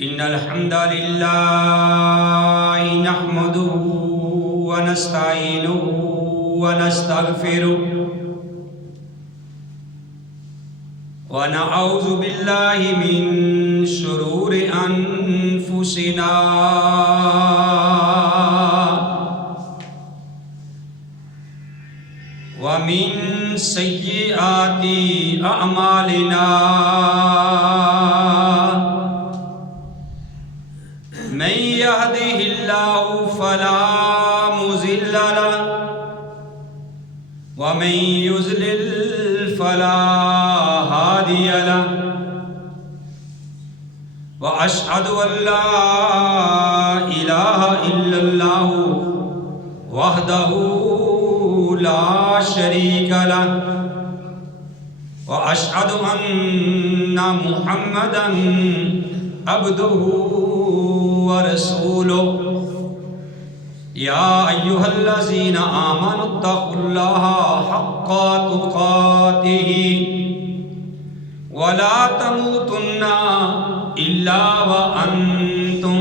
إن الحمد لله نحمده ونستعينه ونستغفره ونعوذ بالله من شرور أنفسنا ومن سيئات أعمالنا من يهده الله فلا مضل له ومن يضلل فلا هادي له وأشهد أن لا إله إلا الله وحده لا شريك له وأشهد أن محمدا عبده ورسوله يا أيها الذين آمنوا اتقوا الله حق تقاته ولا تموتن إلا وأنتم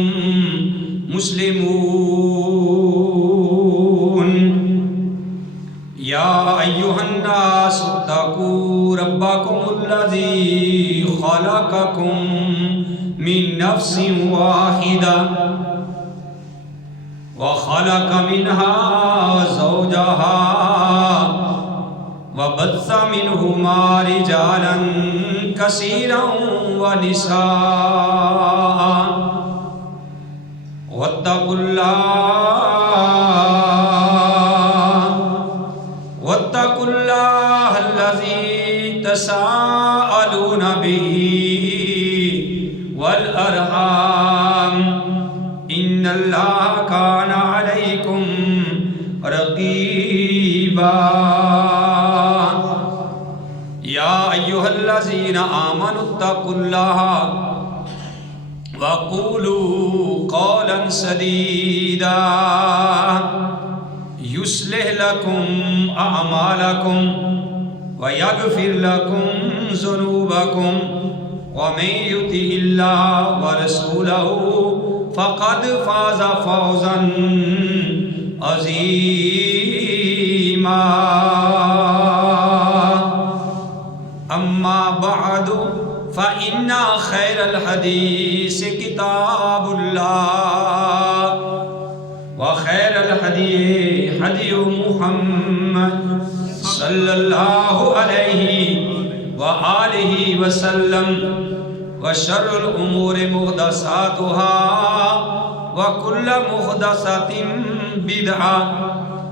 مسلمون يا أيها الناس اتقوا ربكم الذي خلقكم من نفس واحدة وخلق منها زوجها وبث منهما رجالا كثيرا ونساء واتقوا الله الذي تساءلون به والأرحام إن الله كان عليكم رقيبا يا أيها الذين آمنوا اتقوا الله وقولوا قولا سديدا يصلح لكم أعمالكم ويغفر لكم ذنوبكم ومن يطع الله ورسوله فقد فاز فوزا عظيما أما بعد فإن خير الحديث كتاب الله وخير الهدي هدي محمد صلى الله عليه وآله وسلم وشر الأمور محدثاتها وكل محدثة بدعة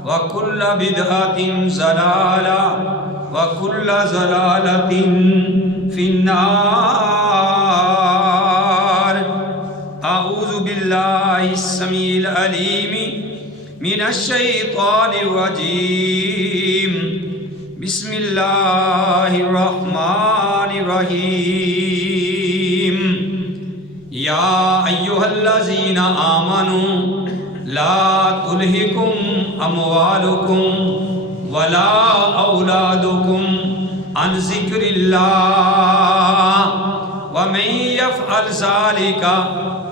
وكل بدعة ضلالة وكل ضلالة في النار. أعوذ بالله السميع العليم من الشيطان الرجيم. بسم الله الرحمن الرحيم. يا أيها الذين آمنوا لا تلهكم أموالكم ولا أولادكم عن ذكر الله ومن يفعل ذلك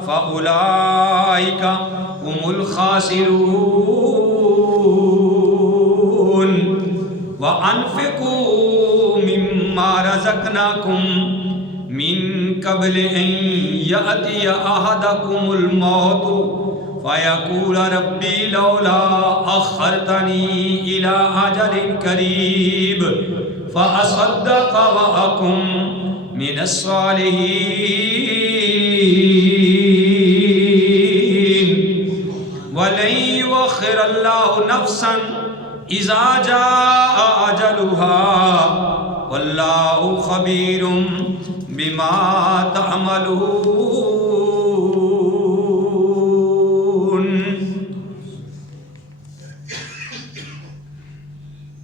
فأولئك هم الخاسرون. وأنفقوا مما رزقناكم من قبل أن يأتي أحدكم الموت فيقول ربي لولا أخرتني إلى أجل قريب فأصدق وأكن من الصالحين ولن يؤخر الله نفسا إذا جاء أجلها والله خبير بما تعملون.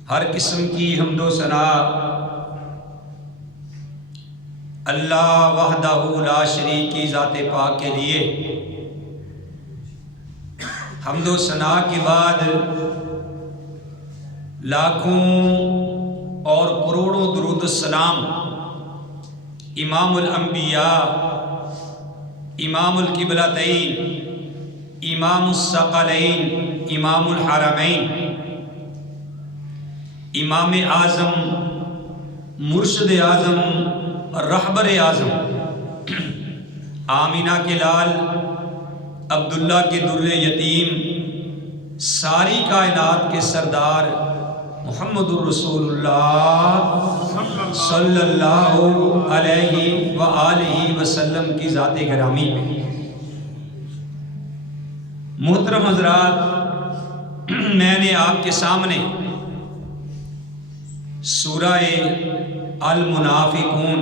ہر قسم کی حمد و ثنا اللہ وحدہ لا شریک کی ذات پاک کے لیے. حمد و ثنا کے بعد لاکھوں اور کروڑوں درود السلام امام الانبیاء امام القبلتین، امام الثقلین، امام الحرمین، امام اعظم، مرشد اعظم، رہبر اعظم، آمینہ کے لال، عبداللہ کے در یتیم، ساری کائنات کے سردار محمد الرسول اللہ صلی اللہ علیہ وآلہ وسلم کی ذات گرامی میں محترم حضرات، میں نے آپ کے سامنے سورہ المنافقون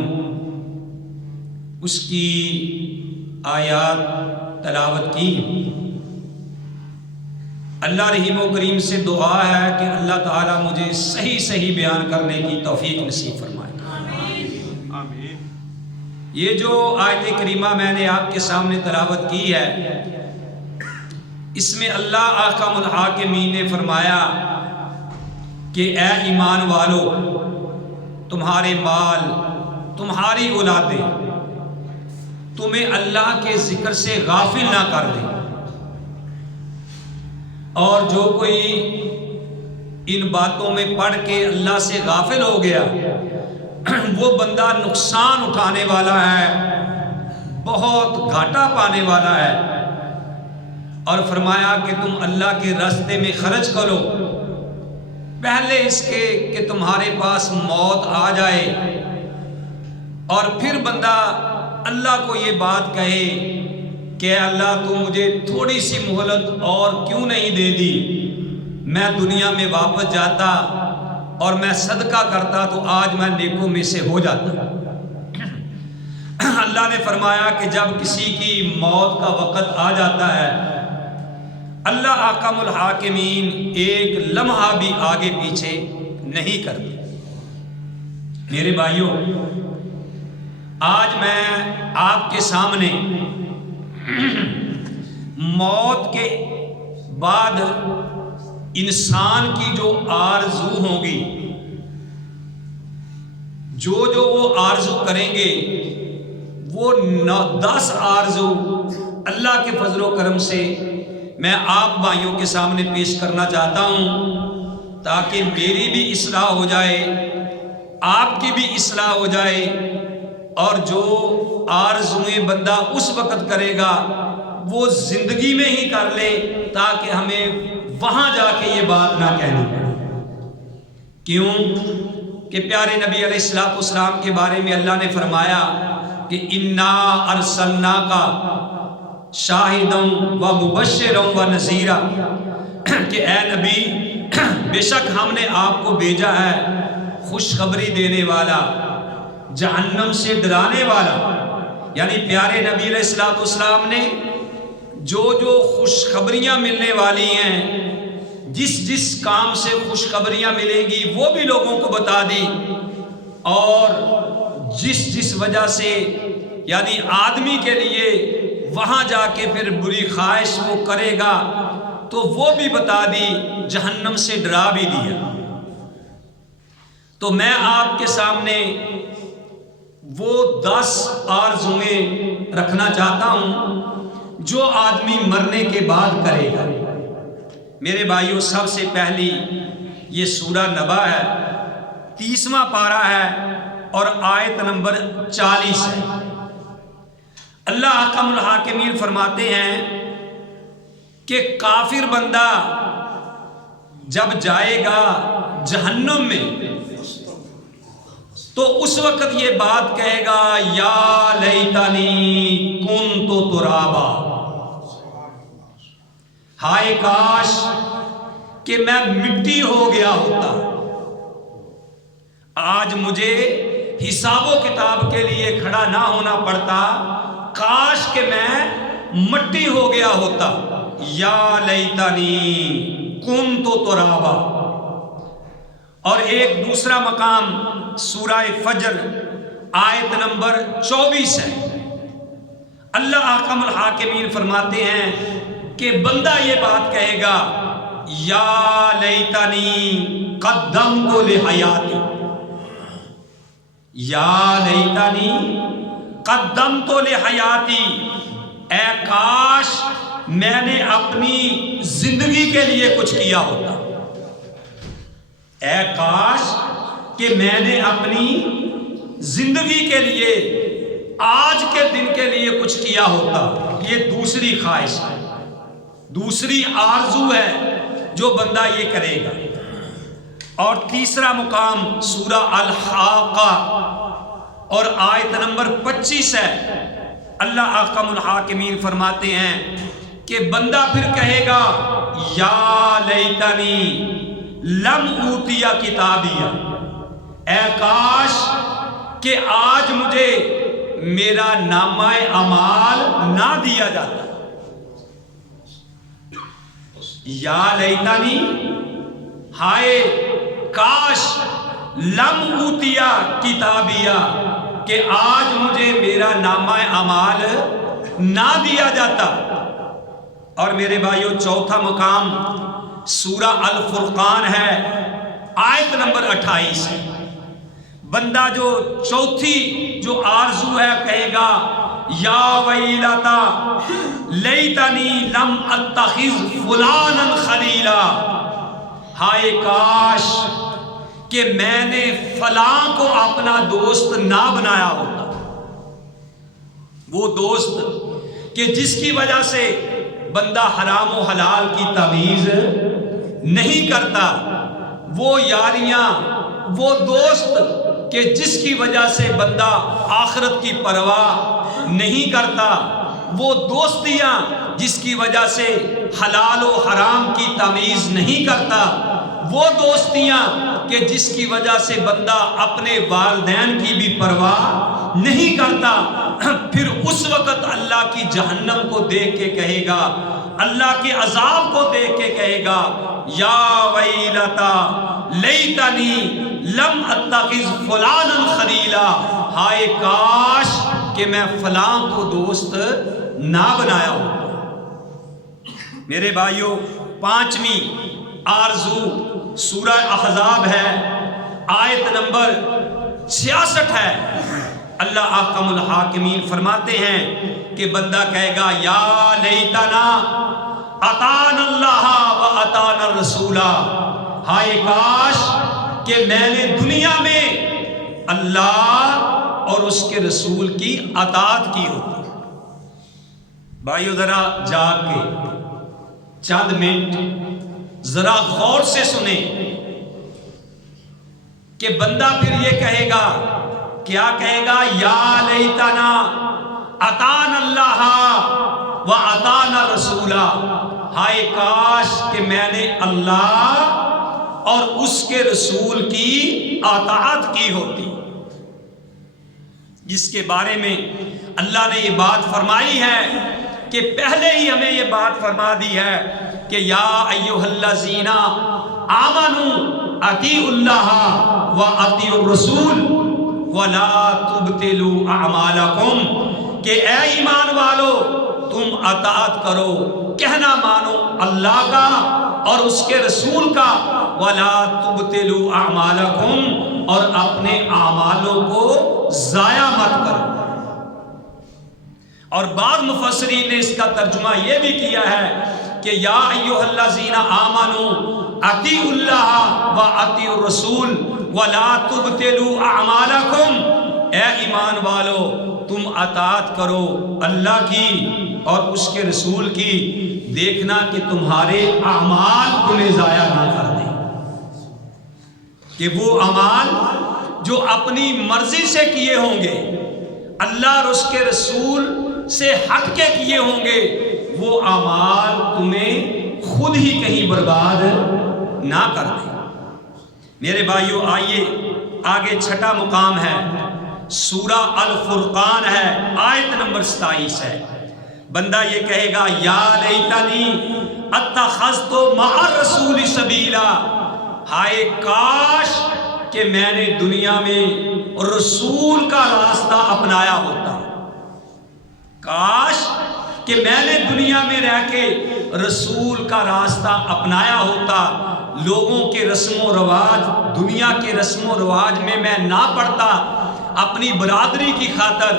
اس کی آیات تلاوت کی۔ اللہ رحیم و کریم سے دعا ہے کہ اللہ تعالیٰ مجھے صحیح صحیح بیان کرنے کی توفیق نصیب فرمائے۔ آمین۔ یہ جو آیت کریمہ میں نے آپ کے سامنے تلاوت کی ہے، اس میں اللہ احکم الحاکمین نے فرمایا کہ اے ایمان والو، تمہارے مال، تمہاری اولادیں تمہیں اللہ کے ذکر سے غافل نہ کر دیں، اور جو کوئی ان باتوں میں پڑھ کے اللہ سے غافل ہو گیا وہ بندہ نقصان اٹھانے والا ہے، بہت گھاٹا پانے والا ہے۔ اور فرمایا کہ تم اللہ کے راستے میں خرچ کرو پہلے اس کے کہ تمہارے پاس موت آ جائے، اور پھر بندہ اللہ کو یہ بات کہے کہ اللہ تو مجھے تھوڑی سی مہلت اور کیوں نہیں دے دی، میں دنیا میں واپس جاتا اور میں صدقہ کرتا تو آج میں نیکوں میں سے ہو جاتا۔ اللہ نے فرمایا کہ جب کسی کی موت کا وقت آ جاتا ہے، اللہ احکم الحاکمین ایک لمحہ بھی آگے پیچھے نہیں کرتے۔ میرے بھائیوں، آج میں آپ کے سامنے موت کے بعد انسان کی جو آرزو ہوگی، جو وہ آرزو کریں گے، وہ 10 آرزو اللہ کے فضل و کرم سے میں آپ بھائیوں کے سامنے پیش کرنا چاہتا ہوں، تاکہ میری بھی اصلاح ہو جائے، آپ کی بھی اصلاح ہو جائے، اور جو آرزویں بندہ اس وقت کرے گا وہ زندگی میں ہی کر لے، تاکہ ہمیں وہاں جا کے یہ بات نہ کہنی پڑے۔ کیوں کہ پیارے نبی علیہ السلام کے بارے میں اللہ نے فرمایا کہ اِنَّا أَرْسَلْنَاكَ شَاهِدًا وَمُبَشِّرًا وَنَذِيرًا، کہ اے نبی بے شک ہم نے آپ کو بھیجا ہے خوشخبری دینے والا، جہنم سے ڈرانے والا۔ یعنی پیارے نبی علیہ السلام نے جو خوشخبریاں ملنے والی ہیں، جس کام سے خوشخبریاں ملیں گی وہ بھی لوگوں کو بتا دی، اور جس وجہ سے یعنی آدمی کے لیے وہاں جا کے پھر بری خواہش وہ کرے گا تو وہ بھی بتا دی، جہنم سے ڈرا بھی دیا۔ تو میں آپ کے سامنے وہ 10 آرزویں رکھنا چاہتا ہوں جو آدمی مرنے کے بعد کرے گا۔ میرے بھائیوں، سب سے پہلی یہ سورہ نبا ہے، 30واں پارہ ہے اور آیت نمبر 40 ہے۔ اللہ احکم الحاکمین فرماتے ہیں کہ کافر بندہ جب جائے گا جہنم میں تو اس وقت یہ بات کہے گا، یا لیتنی کنت ترابا، ہائے کاش کہ میں مٹی ہو گیا ہوتا، آج مجھے حساب و کتاب کے لیے کھڑا نہ ہونا پڑتا، کاش کہ میں مٹی ہو گیا ہوتا۔ یا لیتنی کنت ترابا۔ اور ایک دوسرا مقام سورہ فجر آیت نمبر 24 ہے، اللہ احکم الحاکمین فرماتے ہیں کہ بندہ یہ بات کہے گا، یا لیتنی قدمت لحیاتی، یا لیتنی قدمت لحیاتی، اے کاش میں نے اپنی زندگی کے لیے کچھ کیا ہوتا، اے کاش کہ میں نے اپنی زندگی کے لیے، آج کے دن کے لیے کچھ کیا ہوتا۔ یہ دوسری خواہش ہے، دوسری آرزو ہے جو بندہ یہ کرے گا۔ اور تیسرا مقام سورہ الحاقہ اور آیت نمبر 25 ہے۔ اللہ احکم الحاکمین فرماتے ہیں کہ بندہ پھر کہے گا یا لیتنی لم اوتیا کتابیا، اے کاش کہ آج مجھے میرا نامہ اعمال نہ دیا جاتا، یا لیتنی ہائے کاش، لم اوتیا کتابیا کہ آج مجھے میرا نامہ اعمال نہ دیا جاتا۔ اور میرے بھائیو چوتھا مقام سورہ الفرقان ہے، آیت نمبر 28 ہے۔ بندہ جو چوتھی جو آرزو ہے کہے گا یا ویلتا لیتنی لم اتخذ فلانا خلیلا، ہائے کاش کہ میں نے فلاں کو اپنا دوست نہ بنایا ہوتا۔ وہ دوست کہ جس کی وجہ سے بندہ حرام و حلال کی تمیز نہیں کرتا، وہ یاریاں، وہ دوست کہ جس کی وجہ سے بندہ آخرت کی پرواہ نہیں کرتا، وہ دوستیاں جس کی وجہ سے حلال و حرام کی تمیز نہیں کرتا، وہ دوستیاں کہ جس کی وجہ سے بندہ اپنے والدین کی بھی پرواہ نہیں کرتا، پھر اس وقت اللہ کی جہنم کو دیکھ کے کہے گا، اللہ کے عذاب کو دیکھ کے کہے گا یا ویلتا لیتنی لم اتخذ فلانا خلیلا، ہائے کاش کہ میں فلاں کو دوست نہ بنایا ہوں۔ میرے بھائیوں پانچویں آرزو سورہ احزاب ہے، آیت نمبر 66 ہے۔ اللہ احکم الحاکمین فرماتے ہیں کہ بندہ کہے گا یا لیتنا اطعنا اللہ و اطعنا الرسول، ہائے کاش کہ میں نے دنیا میں اللہ اور اس کے رسول کی اطاعت کی ہوتی۔ بھائیو ذرا جاگ کے چند منٹ ذرا غور سے سنیں کہ بندہ پھر یہ کہے گا، کیا کہے گا؟ یا لیتنا اطعنا اللہ و اطعنا الرسول، ہائے کاش کہ میں نے اللہ اور اس کے رسول کی اطاعت کی ہوتی، جس کے بارے میں اللہ نے یہ بات فرمائی ہے کہ پہلے ہی ہمیں یہ بات فرما دی ہے کہ یا ایھا الذین آمنوا اطیعوا اللہ و اطیعوا الرسول ولا تبطلوا اعمالکم، کہ اے ایمان والو تم اطاعت کرو، کہنا مانو اللہ کا اور اس کے رسول کا، ولا تبطلوا اعمالکم، اور اپنے اعمالوں کو ضائع مت کرو۔ اور بعض مفسرین نے اس کا ترجمہ یہ بھی کیا ہے کہ یا ایھا الذین آمنوا اطیعوا اللہ و اطیعوا الرسول ولا تبطلوا اعمالکم، اے ایمان والو تم اطاعت کرو اللہ کی اور اس کے رسول کی، دیکھنا کہ تمہارے اعمال تمہیں ضائع نہ کر دیں، کہ وہ اعمال جو اپنی مرضی سے کیے ہوں گے، اللہ اور اس کے رسول سے ہٹ کے کیے ہوں گے، وہ اعمال تمہیں خود ہی کہیں برباد نہ کر دیں۔ میرے بھائیو آئیے آگے چھٹا مقام ہے، سورہ الفرقان ہے، آیت نمبر 27 ہے۔ بندہ یہ کہے گا یا لیتنی اتخذت مع الرسول سبیلا، ہائے کاش کہ میں نے دنیا میں رسول کا راستہ اپنایا ہوتا، کاش کہ میں نے دنیا میں رہ کے رسول کا راستہ اپنایا ہوتا، لوگوں کے رسم و رواج، دنیا کے رسم و رواج میں نہ پڑتا، اپنی برادری کی خاطر،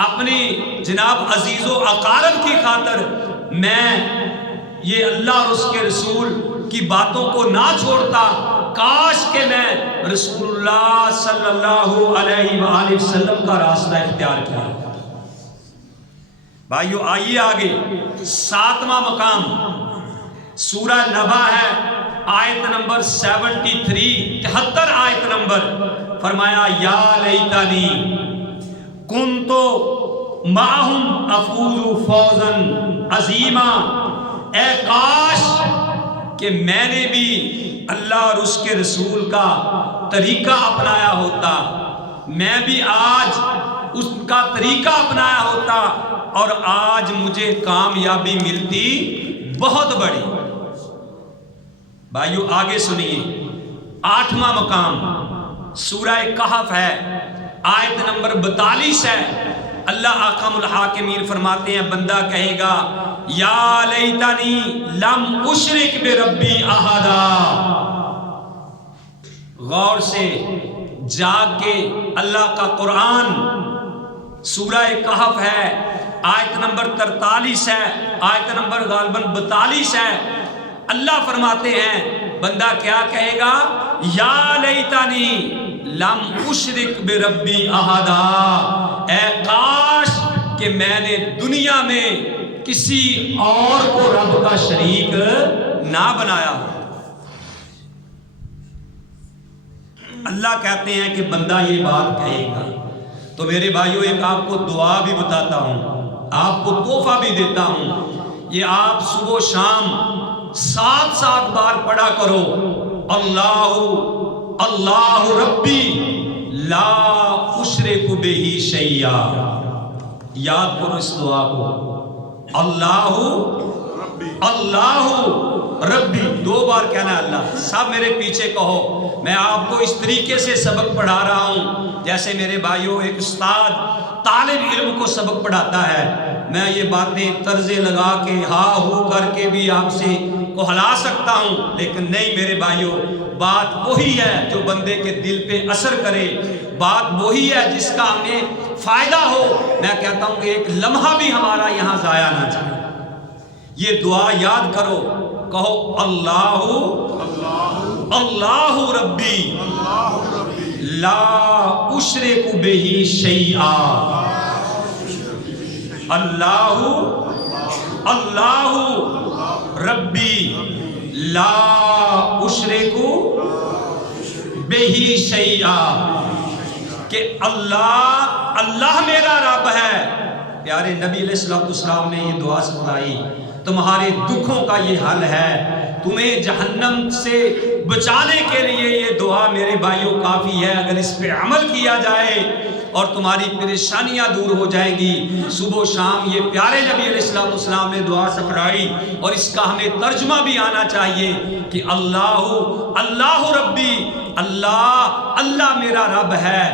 اپنی جناب عزیز و اقارب کی خاطر میں یہ اللہ اور اس کے رسول کی باتوں کو نہ چھوڑتا، کاش کہ میں رسول اللہ صلی اللہ علیہ وآلہ وسلم کا راستہ اختیار کیا۔ بھائیو آئیے آگے، 7واں مقام سورہ نبا ہے، آیت نمبر 73، 73 آیت نمبر، فرمایا یا لیتنی کنتو معہم افوز فوزا عظیما، اے کاش کہ میں نے بھی اللہ اور اس کے رسول کا طریقہ اپنایا ہوتا، میں بھی آج اس کا طریقہ اپنایا ہوتا اور آج مجھے کامیابی ملتی بہت بڑی۔ بھائیو آگے سنیے، 8واں مقام سورہ کہف ہے، آیت نمبر 42 ہے۔ اللہ احکم الحاکمین فرماتے ہیں بندہ کہے گا یا لیتنی لم اشرک بربی احدا۔ غور سے جاگ کے اللہ کا قرآن سورہ کہف ہے، آیت نمبر 43 ہے، آیت نمبر غالباً 42 ہے۔ اللہ فرماتے ہیں بندہ کیا کہے گا، یا لیتنی لم اشرک بربی احدا، اے کاش کہ میں نے دنیا میں کسی اور کو رب کا شریک نہ بنایا۔ اللہ کہتے ہیں کہ بندہ یہ بات کہے گا تو میرے بھائیوں ایک آپ کو دعا بھی بتاتا ہوں، آپ کو تحفہ بھی دیتا ہوں، یہ آپ صبح و شام 7 بار پڑھا کرو، اللہ اللہ ربی لا اشرک بہ شیئا۔ یاد کرو اس دعا کو، اللہ اللہ ربی، 2 بار کہنا ہے اللہ۔ سب میرے پیچھے کہو، میں آپ کو اس طریقے سے سبق پڑھا رہا ہوں جیسے میرے بھائیوں ایک استاد طالب علم کو سبق پڑھاتا ہے۔ میں یہ باتیں طرزے لگا کے ہا ہو کر کے بھی آپ سے کو ہلا سکتا ہوں، لیکن نہیں میرے بھائیوں، بات وہی ہے جو بندے کے دل پہ اثر کرے، بات وہی ہے جس کا ہمیں فائدہ ہو۔ میں کہتا ہوں کہ ایک لمحہ بھی ہمارا یہاں ضائع نہ جائے۔ یہ دعا یاد کرو، کہو اللہ اللہ ربی لا اشرک بہ شیئا، اللہ اللہ ربی لا اشرک بہ شیئا، کہ اللہ اللہ میرا رب ہے۔ پیارے نبی علیہ السلام نے یہ دعا سکھلائی، تمہارے دکھوں کا یہ حل ہے، تمہیں جہنم سے بچانے کے لیے یہ دعا میرے بھائیوں کافی ہے۔ اگر اس پہ عمل کیا جائے اور تمہاری پریشانیاں دور ہو جائیں گی۔ صبح و شام یہ پیارے نبی علیہ السلام نے دعا سکھلائی اور اس کا ہمیں ترجمہ بھی آنا چاہیے کہ اللہ اللہ ربی، اللہ اللہ میرا رب ہے،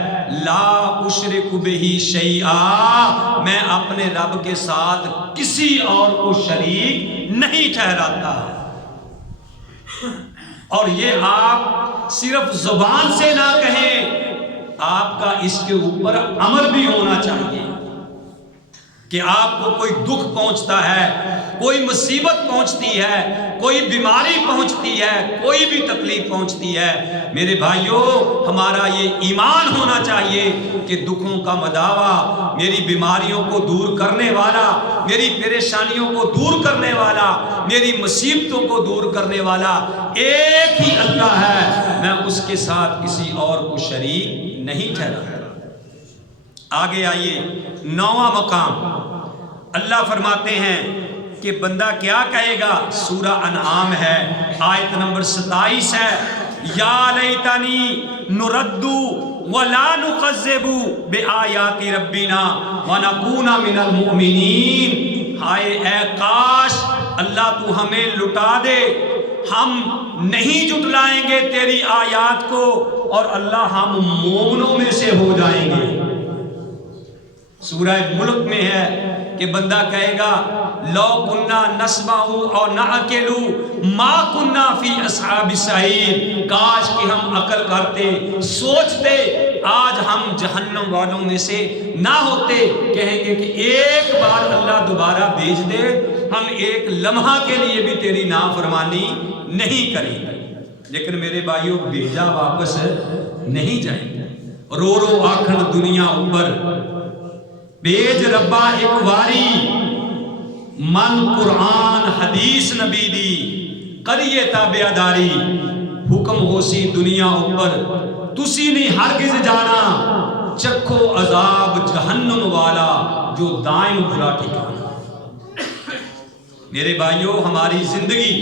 لا اشرک بہ شیئا، میں اپنے رب کے ساتھ کسی اور کو شریک نہیں ٹھہراتا۔ اور یہ آپ صرف زبان سے نہ کہیں، آپ کا اس کے اوپر عمل بھی ہونا چاہیے کہ آپ کو کوئی دکھ پہنچتا ہے، کوئی مصیبت پہنچتی ہے، کوئی بیماری پہنچتی ہے، کوئی بھی تکلیف پہنچتی ہے، میرے بھائیوں ہمارا یہ ایمان ہونا چاہیے کہ دکھوں کا مداوا، میری بیماریوں کو دور کرنے والا، میری پریشانیوں کو دور کرنے والا، میری مصیبتوں کو دور کرنے والا ایک ہی اللہ ہے، میں اس کے ساتھ کسی اور کو شریک نہیں ٹھہراتا۔ آگے آئیے، 9واں مقام اللہ فرماتے ہیں کہ بندہ کیا کہے گا، سورہ انعام ہے، آیت نمبر 27 ہے، یا لیتنی نرد ولا نکذب بآیات ربنا ونکون من المؤمنین، ہائے اے کاش اللہ تو ہمیں لٹا دے، ہم نہیں جھٹلائیں گے تیری آیات کو اور اللہ ہم مومنوں میں سے ہو جائیں گے۔ سورہ ملک میں ہے کہ بندہ کہے گا لو کننا نسمع اور نعقل ما کننا فی اصحاب السعیر، کاش کہ ہم عقل کرتے، سوچتے، آج ہم جہنم والوں میں سے نہ ہوتے، کہیں گے کہ ایک بار اللہ دوبارہ بھیج دے، ہم ایک لمحہ کے لیے بھی تیری نافرمانی نہیں کریں گے۔ لیکن میرے بھائیوں بھیجا واپس نہیں جائیں گے۔ رو رو آکھن دنیا اوپر بیج ربا ایک واری، من قرآن حدیث نبی دی کریے تابعداری، حکم ہو سی دنیا اوپر تسی نہیں ہرگز جانا، چکھو عذاب جہنم والا جو دائم برا ٹھکانا۔ میرے بھائیوں ہماری زندگی،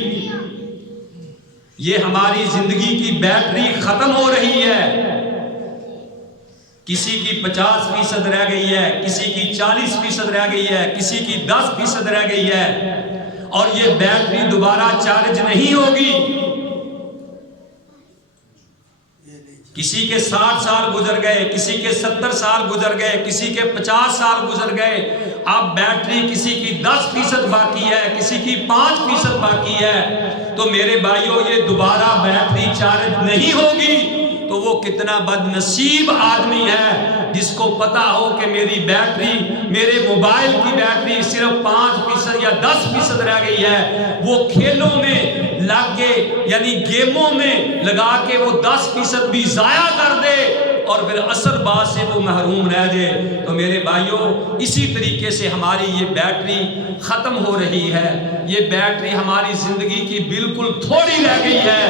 یہ ہماری زندگی کی بیٹری ختم ہو رہی ہے۔ کسی کی 50% رہ گئی ہے، کسی کی 40% رہ گئی ہے، کسی کی 10% رہ گئی ہے، اور یہ بیٹری دوبارہ چارج نہیں ہوگی۔ کسی کے 60 سال گزر گئے، کسی کے 70 سال گزر گئے، کسی کے 50 سال گزر گئے، اب بیٹری کسی کی 10% باقی ہے، کسی کی 5% باقی ہے، تو میرے بھائیوں یہ دوبارہ بیٹری چارج نہیں ہوگی۔ تو وہ کتنا بد نصیب آدمی ہے جس کو پتا ہو کہ میری بیٹری، میرے موبائل کی بیٹری صرف 5% یا 10% رہ گئی ہے، وہ کھیلوں میں لگ کے یعنی گیموں میں لگا کے وہ 10% بھی ضائع کر دے اور پھر اصل بات سے وہ محروم رہ جائے۔ تو میرے بھائیوں اسی طریقے سے ہماری یہ بیٹری ختم ہو رہی ہے، یہ بیٹری ہماری زندگی کی بالکل تھوڑی رہ گئی ہے۔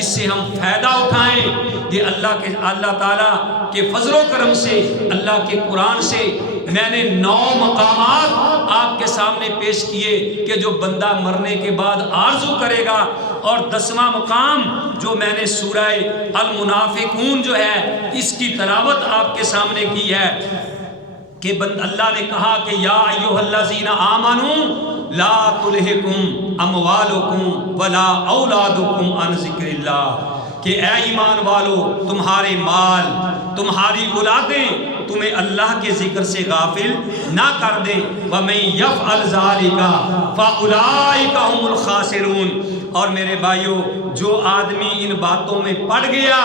اس سے ہم فائدہ اٹھائیں۔ یہ اللہ تعالیٰ کے فضل و کرم سے، اللہ کے قرآن سے میں نے 9 مقامات آپ کے سامنے پیش کیے کہ جو بندہ مرنے کے بعد آرزو کرے گا، اور 10واں مقام جو میں نے سورہ المنافقون جو ہے اس کی تلاوت آپ کے سامنے کی ہے کہ اللہ نے کہا کہ یا ایھا الذین آمنوا لا تلھکم اموالکم ولا اولادکم عن ذکر اللہ، کہ اے ایمان والو تمہارے مال، تمہاری اولادیں تمہیں اللہ کے ذکر سے غافل نہ کر دیں۔ وَمَن يَفْعَلْ ذَلِكَ فَأُولَٰئِكَ هُمُ الْخَاسِرُونَ۔ اور میرے بھائیوں جو آدمی ان باتوں میں پڑ گیا،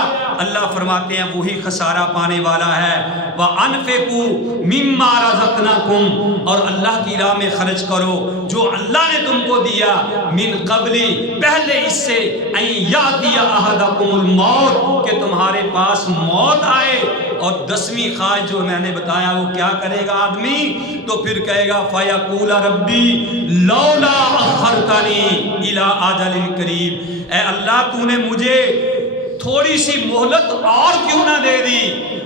اللہ فرماتے ہیں وہی خسارہ پانے والا ہے۔ وَأَنفِقُوا مِمَّا رَزَقْنَاكُمْ، اور اللہ کی راہ میں خرچ کرو جو اللہ نے تم کو دیا، من قبل، پہلے اس سے، ان یأتی احدکم الموت، کہ تمہارے پاس موت آئے۔ اور 10ویں خواہش جو میں نے بتایا وہ کیا کرے گا آدمی، تو پھر کہے گا فَيَقُولَ رَبِّي لَوْلَا أَخَّرْتَنِي إِلَىٰ أَجَلٍ قَرِيبٍ، اے اللہ تو نے مجھے تھوڑی سی مہلت اور کیوں نہ دے دی،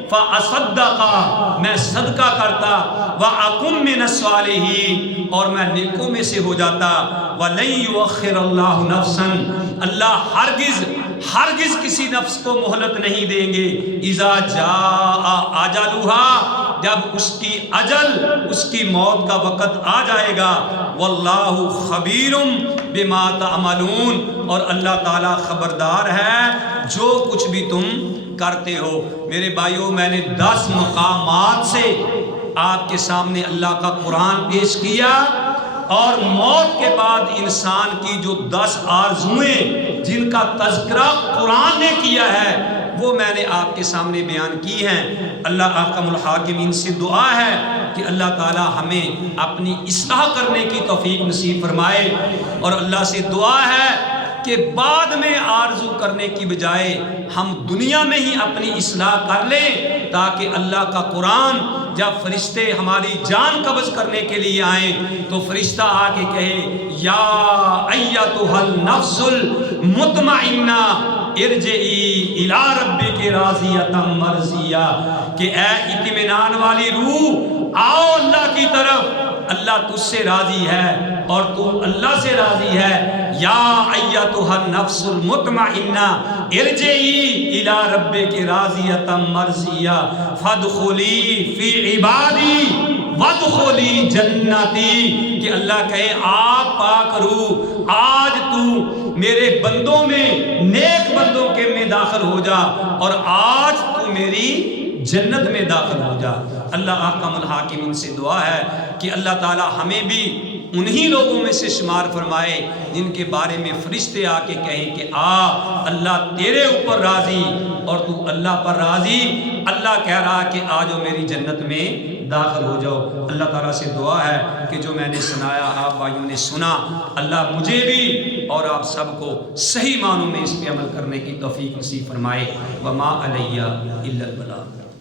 فَأَصَدَّقَ، میں صدقہ کرتا، وَأَكُن مِّنَ الصَّالِحِينَ، اور میں نیکوں میں سے ہو جاتا۔ وَلَن يُؤَخِّرَ اللَّهُ نَفْسًا، اللہ ہرگز کسی نفس کو مہلت نہیں دیں گے، اذا جاء اجلها، جب اس کی اجل، اس کی موت کا وقت آ جائے گا۔ واللہ خبیر بما تعملون، اور اللہ تعالیٰ خبردار ہے جو کچھ بھی تم کرتے ہو۔ میرے بھائیوں میں نے 10 مقامات سے آپ کے سامنے اللہ کا قرآن پیش کیا، اور موت کے بعد انسان کی جو 10 آرزوئیں جن کا تذکرہ قرآن نے کیا ہے وہ میں نے آپ کے سامنے بیان کی ہیں۔ اللہ احکم الحاکمین سے دعا ہے کہ اللہ تعالی ہمیں اپنی اصلاح کرنے کی توفیق نصیب فرمائے، اور اللہ سے دعا ہے کہ بعد میں آرزو کرنے کی بجائے ہم دنیا میں ہی اپنی اصلاح کر لیں، تاکہ اللہ کا قرآن جب فرشتے ہماری جان قبض کرنے کے لیے آئیں تو فرشتہ آ کے کہے یا ایتھا النفس المطمئنہ ارجعی الی ربک راضیۃ مرضیہ، کہ اے اطمینان والی روح آؤ اللہ کی طرف، اللہ تجھ سے راضی ہے اور تو اللہ سے راضی ہے۔ یا ایتھا النفس المطمئنہ ارجعی الی ربک راضیۃ مرضیہ فادخلی فی عبادی وادخلی جنتی، کہ اللہ کہے آپ پاک روح آج تو میرے بندوں میں، نیک بندوں کے میں داخل ہو جا، اور آج تو میری جنت میں داخل ہو جا۔ اللہ احکم الحاکمین سے دعا ہے کہ اللہ تعالی ہمیں بھی انہی لوگوں میں سے شمار فرمائے جن کے بارے میں فرشتے آ کے کہیں کہ اللہ تیرے اوپر راضی اور تو اللہ پر راضی۔ اللہ کہہ رہا کہ آجو میری جنت میں داخل ہو جاؤ۔ اللہ تعالیٰ سے دعا ہے کہ جو میں نے سنایا آپ بھائیوں نے سنا، اللہ مجھے بھی اور آپ سب کو صحیح معنوں میں اس پہ عمل کرنے کی توفیق نصیب فرمائے۔ وما علیہ الا البلاغ۔